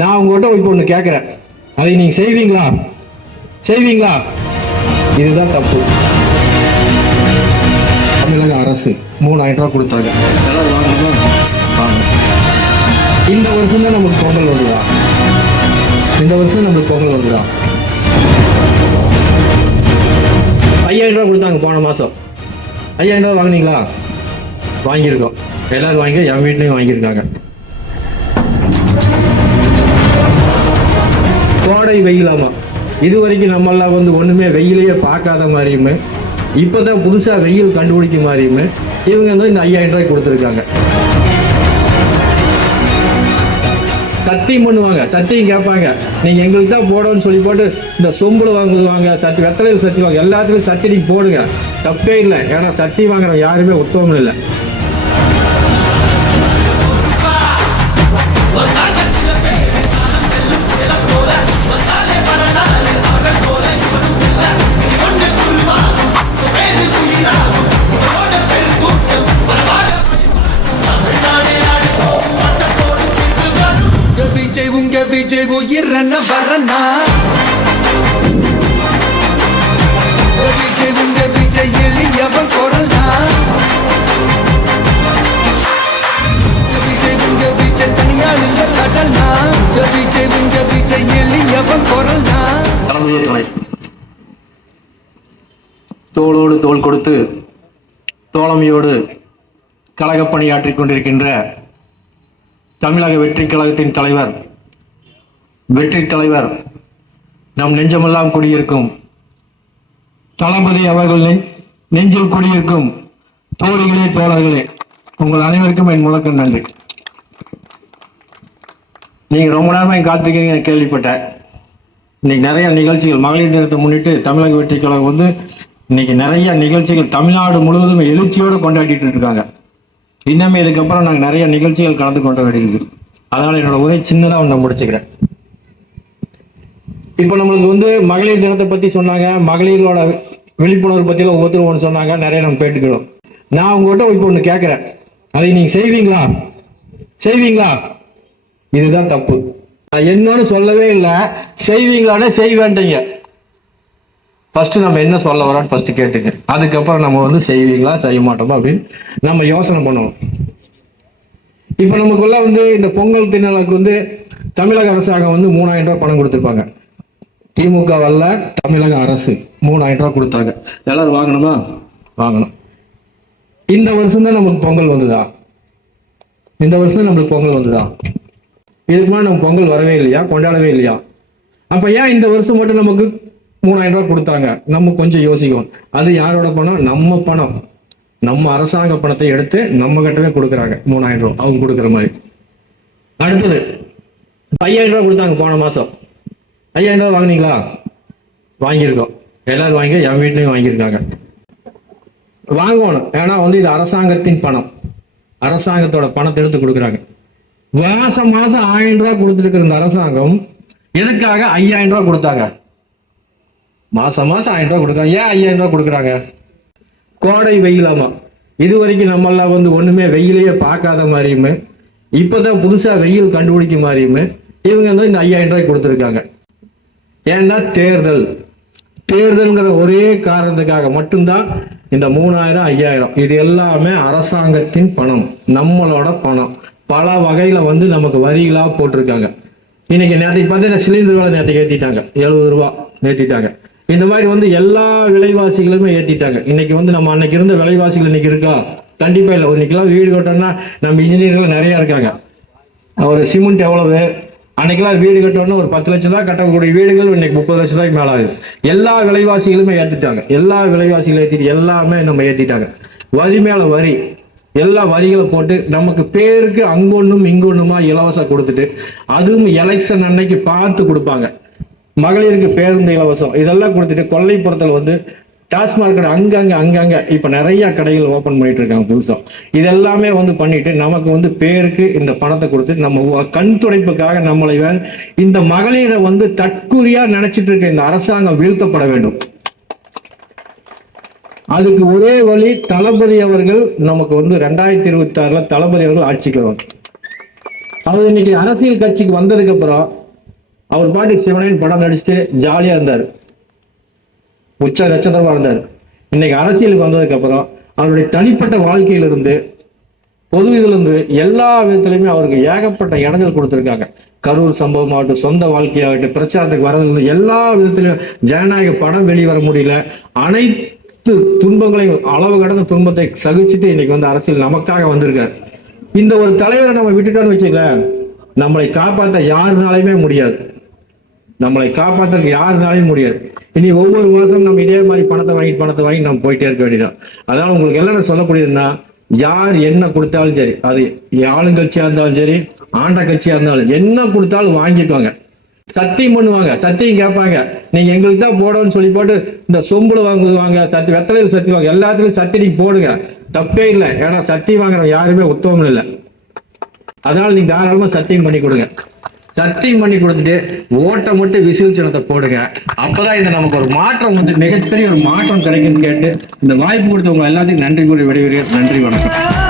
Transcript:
நான் உங்ககிட்ட இப்போ ஒன்று கேட்குறேன், அதை நீங்க செய்வீங்களா? செய்வீங்களா? இதுதான் தப்பு. தமிழக அரசு 3000 ரூபாய் கொடுத்தாங்க. இந்த வருஷம் தான் நமக்கு பொங்கல் வருதா? இந்த வருஷம் நம்மளுக்கு பொங்கல் வருதா? 5000 ரூபாய் கொடுத்தாங்க போன மாசம். 5000 ரூபாய் வாங்கினீங்களா? வாங்கியிருக்கோம். எல்லாரும் வாங்கி என் வீட்லயும் வாங்கியிருக்காங்க. கோடை வெயிலாமா, இது வரைக்கும் நம்மளாம் வந்து ஒண்ணுமே வெயிலையே பார்க்காத மாதிரியுமே இப்பதான் புதுசா வெயில் கண்டுபிடிக்க மாதிரியுமே இவங்க வந்து இந்த 5000 ரூபாய் கொடுத்துருக்காங்க. சத்தியம் பண்ணுவாங்க, சத்தியம் கேட்பாங்க, நீங்க எங்களுக்கு தான் போடணும்னு சொல்லி போட்டு இந்த சொம்புல வாங்குவாங்க, சத்தி வெத்தலையில் சத்திவாங்க, எல்லாத்துக்கும் சத்தி நீங்க போடுங்க, தப்பே இல்லை. ஏன்னா சத்தி வாங்குறவங்க யாருமே உத்தவம் இல்லை. விஜய் உயிரன வரனா, விஜய் உங்க விஜய் எளியவன் குரல்னா, விஜய் உங்க விஜய் தனியால் இல்ல கடல்னா, விஜய் உங்க விஜய் எளியவன் குரல்னா. தலைமையே துணை, தோளோடு தோள் கொடுத்து தோழமையோடு கழகப் பணியாற்றிக் கொண்டிருக்கின்ற தமிழக வெற்றி கழகத்தின் தலைவர், வெற்றி தலைவர், நம் நெஞ்சமெல்லாம் குடியிருக்கும் தளபதி அவர்கள் நெஞ்சில் குடியிருக்கும் தோழிகளே தோழர்களே, உங்கள் அனைவருக்கும் என் முதற்க நன்றி. நீங்க ரொம்ப நேரமா காத்திருக்கீங்க கேள்விப்பட்டேன். இன்னைக்கு நிறைய நிகழ்ச்சிகள், மகளிர் தினத்தை முன்னிட்டு தமிழக வெற்றி கழகம் வந்து இன்னைக்கு நிறைய நிகழ்ச்சிகள் தமிழ்நாடு முழுவதும் எழுச்சியோடு கொண்டாடிட்டு இருக்காங்க. இன்னமே இதுக்கப்புறம் நாங்கள் நிறைய நிகழ்ச்சிகள் கலந்து கொண்ட வேண்டியது. அதனால என்னோட உரை சின்னதாக ஒன்று முடிச்சுக்கிறேன். இப்போ நம்மளுக்கு வந்து மகளிர் தினத்தை பத்தி சொன்னாங்க, மகளிரோட விழிப்புணர்வு பத்தி ஒவ்வொருத்தரும் ஒன்று சொன்னாங்க, நிறைய நம்ம கேட்டுக்கிறோம். நான் உங்ககிட்ட இப்போ ஒன்று கேட்கிறேன், அதை நீங்க செய்வீங்களா? செய்வீங்களா? இதுதான் தப்பு. என்னன்னு சொல்லவே இல்லை, செய்வீங்களானே செய்வேன்ட்டீங்க. ஃபர்ஸ்ட் நம்ம என்ன சொல்ல வரோன்னு ஃபர்ஸ்ட் கேட்டுங்க, அதுக்கப்புறம் நம்ம வந்து செய்வீங்களா செய்ய மாட்டோமா அப்படின்னு நம்ம யோசனை பண்ணுவோம். இப்போ நமக்குள்ள வந்து இந்த பொங்கல் திருநாளுக்கு வந்து தமிழக அரசாங்கம் வந்து 3000 ரூபாய் பணம் கொடுத்துருப்பாங்க. திமுக வல்ல தமிழக அரசு 3000 ரூபாய் கொடுத்தாங்க. எல்லாரும் வாங்கணுமா? வாங்கணும். இந்த வருஷம் தான் நமக்கு பொங்கல் வந்துதா? இந்த வருஷம் தான் நம்மளுக்கு பொங்கல் வந்துதா? இதுக்கு மேலே நம்ம பொங்கல் வரவே இல்லையா? கொண்டாடவே இல்லையா? அப்ப ஏன் இந்த வருஷம் மட்டும் நமக்கு 3000 ரூபாய் கொடுத்தாங்க? நம்ம கொஞ்சம் யோசிக்கணும். அது யாரோட பணம்? நம்ம பணம். நம்ம அரசாங்க பணத்தை எடுத்து நம்ம கிட்டவே கொடுக்குறாங்க 3000 ரூபாய், அவங்க கொடுக்குற மாதிரி. அடுத்தது 5000 ரூபாய் கொடுத்தாங்க போன மாசம். 5000 ரூபாய் வாங்கினீங்களா? வாங்கியிருக்கோம். எல்லாரும் வாங்கி என் வீட்லயும் வாங்கியிருக்காங்க. வாங்கணும், ஏன்னா வந்து இது அரசாங்கத்தின் பணம், அரசாங்கத்தோட பணத்தை எடுத்து கொடுக்குறாங்க. மாசம் மாசம் 1000 ரூபாய் கொடுத்துருக்கிற இந்த அரசாங்கம் எதுக்காக 5000 ரூபாய் கொடுத்தாங்க? மாசம் மாசம் 1000 ரூபாய் கொடுக்குறாங்க. ஏன் 5000 ரூபாய் கொடுக்குறாங்க? கோடை வெயிலாமா, இது வரைக்கும் நம்மளாம் வந்து ஒண்ணுமே வெயிலையே பார்க்காத மாதிரியுமே இப்பதான் புதுசா வெயில் கண்டுபிடிக்க மாதிரியுமே இவங்க வந்து இந்த 5000 ரூபாய் கொடுத்துருக்காங்க. ஏன்னா தேர்தல்ங்கிற ஒரே காரணத்துக்காக மட்டும்தான் இந்த 3000 5000 இது எல்லாமே அரசாங்கத்தின் பணம், நம்மளோட பணம். பல வகையில வந்து நமக்கு வரிகளா போட்டிருக்காங்க. இன்னைக்கு நேற்றுக்கு பார்த்தீங்கன்னா சிலிண்டர் விலை நேற்றுக்கு ஏற்றிட்டாங்க, 70 ரூபாய் ஏற்றிட்டாங்க. இந்த மாதிரி வந்து எல்லா விலைவாசிகளுமே ஏற்றிட்டாங்க. இன்னைக்கு வந்து நம்ம அன்னைக்கு இருந்த விலைவாசிகள் இன்னைக்கு இருக்கா? கண்டிப்பா இல்லை. இன்னைக்கெல்லாம் வீடு கட்டணும்னா நம்ம இன்ஜினியர்கள் நிறைய இருக்காங்க. ஒரு சிமெண்ட் எவ்வளவு? அன்னைக்கெல்லாம் வீடு கட்டணும்னா ஒரு 10 லட்சம் தான் கட்டக்கூடிய வீடுகள் இன்னைக்கு 30 லட்சம் ரூபாய்க்கு மேல ஆகுது. எல்லா விலைவாசிகளுமே ஏற்றிட்டாங்க. எல்லா விலைவாசிகளும் ஏற்றிட்டு எல்லாமே நம்ம ஏற்றிட்டாங்க. வரி மேல வரி, எல்லா வரிகளை போட்டு நமக்கு பேருக்கு அங்கொன்னும் இங்கொன்னுமா இலவசம் கொடுத்துட்டு, அதுவும் எலெக்ஷன் அன்னைக்கு பார்த்து கொடுப்பாங்க. மகளிருக்கு பேருந்து இலவசம் இதெல்லாம் கொடுத்துட்டு கொல்லைப்புறத்தில் வந்து டாஸ்மாக் அங்கங்க இப்ப நிறைய கடைகள் ஓபன் பண்ணிட்டு இருக்காங்க புதுசா. இதெல்லாமே வந்து பண்ணிட்டு நமக்கு வந்து பேருக்கு இந்த பணத்தை கொடுத்து நம்ம கண் துடைப்புக்காக நம்மளை இந்த மகளிரை வந்து தற்குறியா நினைச்சிட்டு இருக்க இந்த அரசாங்கம் வீழ்த்தப்பட வேண்டும். அதுக்கு ஒரே வழி, தளபதி அவர்கள் நமக்கு வந்து 2026 தளபதி அவர்கள் ஆட்சிக்கு வரும். அவர் இன்னைக்கு அரசியல் கட்சிக்கு வந்ததுக்கு அப்புறம் அவர் பாட்டுக்கு சிவனேன் படம் நடிச்சுட்டு ஜாலியா இருந்தார், உச்ச நட்சத்திரமா இருந்தார். இன்னைக்கு அரசியலுக்கு வந்ததுக்கு அப்புறம் அவருடைய தனிப்பட்ட வாழ்க்கையிலிருந்து பொது இதுல இருந்து எல்லா விதத்திலுமே அவருக்கு ஏகப்பட்ட இடைஞ்சல் கொடுத்திருக்காங்க. கரூர் சம்பவம் ஆகட்டும், சொந்த வாழ்க்கையாகட்டும், பிரச்சாரத்துக்கு வர்றது, எல்லா விதத்திலும் ஜனநாயக படம் வெளிவர முடியல. அனைத்து துன்பங்களையும் அளவு கடந்த துன்பத்தை சகிச்சுட்டு இன்னைக்கு வந்து அரசியல் நமக்காக வந்திருக்காரு. இந்த ஒரு தலைவரை நம்ம விட்டுட்டோம்னு வச்சுக்கல, நம்மளை காப்பாற்ற யாருனாலையுமே முடியாது. நம்மளை காப்பாற்றுறதுக்கு யாருனாலையும் முடியாது. இனி ஒவ்வொரு மாசம் நம்ம இதே மாதிரி பணத்தை வாங்கி நம்ம போயிட்டே இருக்க வேண்டியதான். அதனால உங்களுக்கு எல்லாம் நான் சொல்லக்கூடியதுன்னா, யார் என்ன கொடுத்தாலும் சரி, அது ஆளுங்கட்சியா இருந்தாலும் சரி, ஆண்ட கட்சியா இருந்தாலும், என்ன கொடுத்தாலும் வாங்கிக்கோங்க. சத்தியம் பண்ணுவாங்க, சத்தியம் கேட்பாங்க. நீங்க எங்களுக்கு தான் போடணும்னு சொல்லி போட்டு இந்த சொம்புல வாங்குவாங்க, வெத்தலையில் சத்தி வாங்க, எல்லாத்துலயும் சத்தி நீங்க போடுங்க, தப்பே இல்லை. ஏன்னா சத்தியம் வாங்குறவங்க யாருமே உத்தமம் இல்லை. அதனால நீங்க தாராளமா சத்தியம் பண்ணி கொடுங்க. சத்தியம் பண்ணி கொடுத்துட்டு ஓட்டை மட்டும் விசில் சின்னத்தை போடுங்க. அப்பதான் இந்த நமக்கு ஒரு மாற்றம் வந்து மிகப்பெரிய ஒரு மாற்றம் கிடைக்கும்னு கேட்டு இந்த வாய்ப்பு கொடுத்தவங்க எல்லாத்துக்கும் நன்றி கூறி விடைபெறுகிறேன். நன்றி, வணக்கம்.